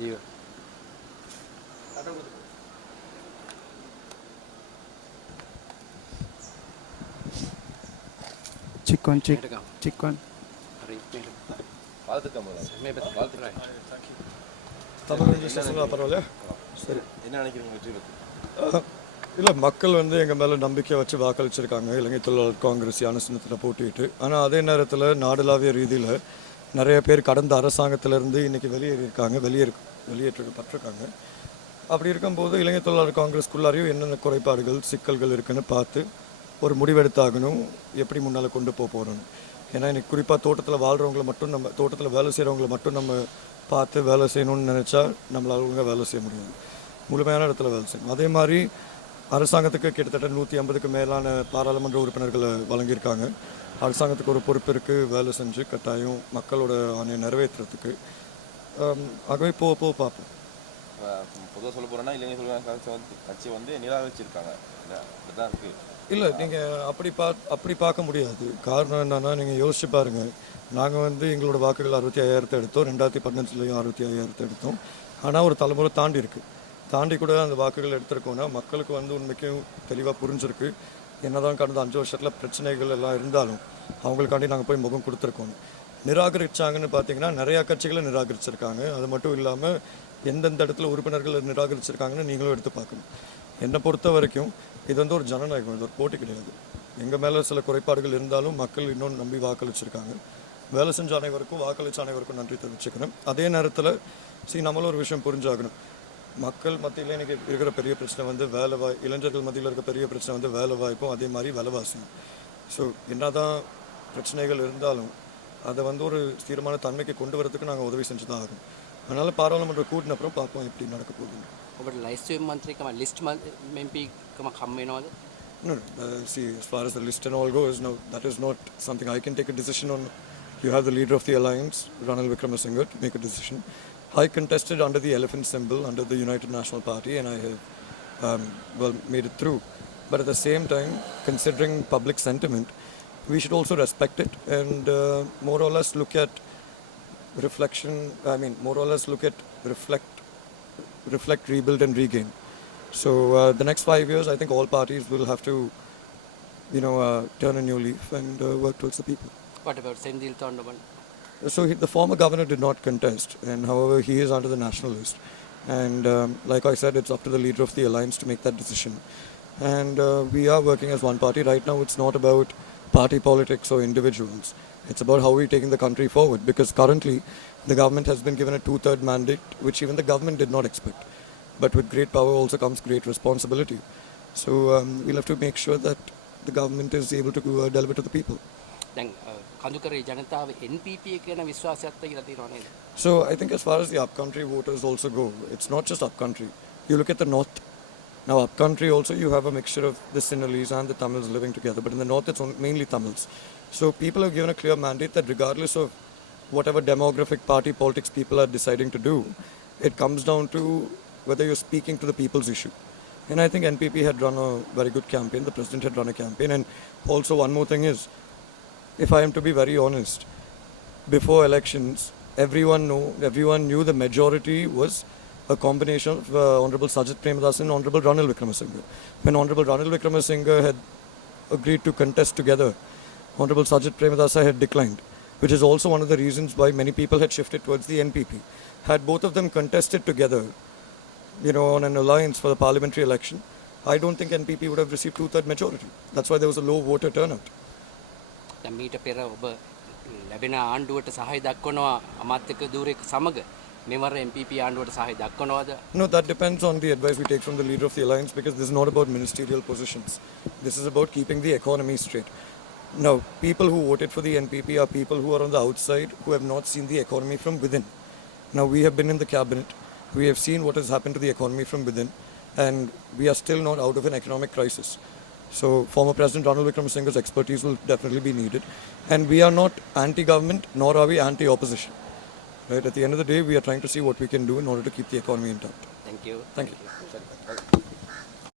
जीव chicken chicken chicken இல்லை மக்கள் வந்து எங்கள் மேலே நம்பிக்கை வச்சு வாக்களிச்சிருக்காங்க இலங்கை தொழிலாளர் காங்கிரஸ் அனுசனத்தில் போட்டிட்டு ஆனால் அதே நேரத்தில் நாடளாவிய ரீதியில் நிறைய பேர் கடந்த அரசாங்கத்திலேருந்து இன்றைக்கி வெளியேறி இருக்காங்க வெளியே வெளியேற்றப்பட்டிருக்காங்க அப்படி இருக்கும்போது இலங்கை தொழிலாளர் காங்கிரஸ்க்குள்ளாரையும் என்னென்ன குறைபாடுகள் சிக்கல்கள் இருக்குன்னு பார்த்து ஒரு முடிவெடுத்தாகணும். எப்படி முன்னால் கொண்டு போக போகிறோன்னு ஏன்னா இன்னைக்கு குறிப்பாக தோட்டத்தில் வாழ்கிறவங்கள மட்டும் நம்ம தோட்டத்தில் வேலை செய்கிறவங்கள மட்டும் நம்ம பார்த்து வேலை செய்யணும்னு நினச்சா நம்மளால் ஒழுங்காக வேலை செய்ய முடியாது. முழுமையான இடத்துல வேலை செய்யணும். அதே மாதிரி அரசாங்கத்துக்கு கிட்டத்தட்ட நூற்றி ஐம்பதுக்கு மேலான பாராளுமன்ற உறுப்பினர்களை வழங்கியிருக்காங்க. அரசாங்கத்துக்கு ஒரு பொறுப்பு இருக்குது வேலை செஞ்சு கட்டாயம் மக்களோட ஆணையை நிறைவேற்றுறதுக்கு. ஆகவே போக போக பார்ப்போம். பொதுவாக சொல்ல போகிறேன்னா தொழிலாளர் கட்சி வந்து கட்சியை வந்து நிராகரிச்சிருக்காங்க. அப்படிதான் இருக்குது இல்லை நீங்கள் அப்படி பா அப்படி பார்க்க முடியாது. காரணம் என்னன்னா நீங்கள் யோசிச்சு பாருங்க. நாங்கள் வந்து எங்களோட வாக்குகள் அறுபத்தி ஐயாயிரத்தை எடுத்தோம். ரெண்டாயிரத்தி பதினஞ்சுலையும் அறுபத்தி ஐயாயிரத்தை எடுத்தோம். ஆனால் ஒரு தலைமுறை தாண்டி இருக்கு. தாண்டி கூட அந்த வாக்குகள் எடுத்திருக்கோம்னா மக்களுக்கு வந்து உண்மைக்கும் தெளிவாக புரிஞ்சிருக்கு. என்னதான் கடந்த அஞ்சு வருஷத்தில் பிரச்சனைகள் எல்லாம் இருந்தாலும் அவங்களுக்காண்டி நாங்கள் போய் முகம் கொடுத்துருக்கோம். நிராகரிச்சாங்கன்னு பார்த்தீங்கன்னா நிறையா கட்சிகளை நிராகரிச்சிருக்காங்க. அது மட்டும் இல்லாமல் எந்தெந்த இடத்துல உறுப்பினர்கள் நிராகரிச்சிருக்காங்கன்னு நீங்களும் எடுத்து பார்க்கணும். என்னை பொறுத்த வரைக்கும் இது வந்து ஒரு ஜனநாயகம் இது ஒரு போட்டி கிடையாது. எங்கள் மேலே சில குறைபாடுகள் இருந்தாலும் மக்கள் இன்னும் நம்பி வாக்களிச்சிருக்காங்க. வேலை செஞ்ச அனைவருக்கும் வாக்களிச்ச அனைவருக்கும் நன்றி தெரிவிச்சுக்கணும். அதே நேரத்தில் சரி நம்மளும் ஒரு விஷயம் புரிஞ்சாகணும். மக்கள் மத்தியில் இன்றைக்கி இருக்கிற பெரிய பிரச்சனை வந்து வேலை வாய் இளைஞர்கள் மத்தியில் இருக்கிற பெரிய பிரச்சனை வந்து வேலை வாய்ப்பும் அதே மாதிரி விலைவாசியும். ஸோ என்னதான் பிரச்சனைகள் இருந்தாலும் அதை வந்து ஒரு ஸ்திரமான தன்மைக்கு கொண்டு வரதுக்கு நாங்கள் உதவி செஞ்சு தான் ஆகும் அதனால் பாராளுமன்றம் கூட்டின அப்புறம் பார்ப்போம் எப்படி நடக்க போகுதுன்னு ඔබට ලයිස්තුවෙන් මන්ත්‍රීකම list මෙම්පීකමක් හම්බෙනවාද No, no. Uh, see, as far as the list and all goes, no, that is not something I can take a decision on. You have the leader of the alliance, Ranil Wickremesinghe, to make a decision. I contested under the elephant symbol, under the United National Party, and I have, um, well, made it through. But at the same time, considering public sentiment, we should also respect it and uh, more or less look at reflection. I mean, more or less look at reflect, reflect, rebuild, and regain. So uh, the next five years, I think all parties will have to, you know, uh, turn a new leaf and uh, work towards the people. What about Sendil Thondaman? So he, the former governor did not contest, and however, he is under the national list. And um, like I said, it's up to the leader of the alliance to make that decision. And uh, we are working as one party. Right now, it's not about party politics or individuals. It's about how we're taking the country forward because currently the government has been given a two third mandate, which even the government did not expect. But with great power also comes great responsibility. So um, we'll have to make sure that the government is able to uh, deliver to the people. So I think as far as the upcountry voters also go, it's not just upcountry. You look at the north now upcountry also you have a mixture of the Sinhalese and the Tamils living together, but in the north it's mainly Tamils. So people have given a clear mandate that regardless of whatever demographic party politics people are deciding to do, it comes down to whether you're speaking to the people's issue. And I think NPP had run a very good campaign. The president had run a campaign, and also one more thing is, if I am to be very honest, before elections, everyone know everyone knew the majority was a combination of uh, Honorable Sajid Premadas and Honorable Ranil Wickremesinghe. When Honorable Ranil Wickremesinghe had agreed to contest together, Honorable Sajid Premadasa had declined, which is also one of the reasons why many people had shifted towards the NPP. Had both of them contested together, you know, on an alliance for the parliamentary election, I don't think NPP would have received two-third majority. That's why there was a low voter turnout. දැන් මීට පෙර ඔබ ලැබෙන ආණ්ඩුවට සහය දක්වනවා අමාත්‍යක දූරෙක් සමග මෙවර MPP ආණ්ඩුවට සහය දක්වනවාද No, that depends on the advice we take from the leader of the alliance because this is not about ministerial positions. This is about keeping the economy straight. Now, people who voted for the NPP are people who are on the outside who have not seen the economy from within. Now, we have been in the cabinet, we have seen what has happened to the economy from within, and we are still not out of an economic crisis. So, former President Donald Wickremesinghe's expertise will definitely be needed. And we are not anti government, nor are we anti opposition. Right, at the end of the day, we are trying to see what we can do in order to keep the economy intact. Thank you. Thank, Thank you. you.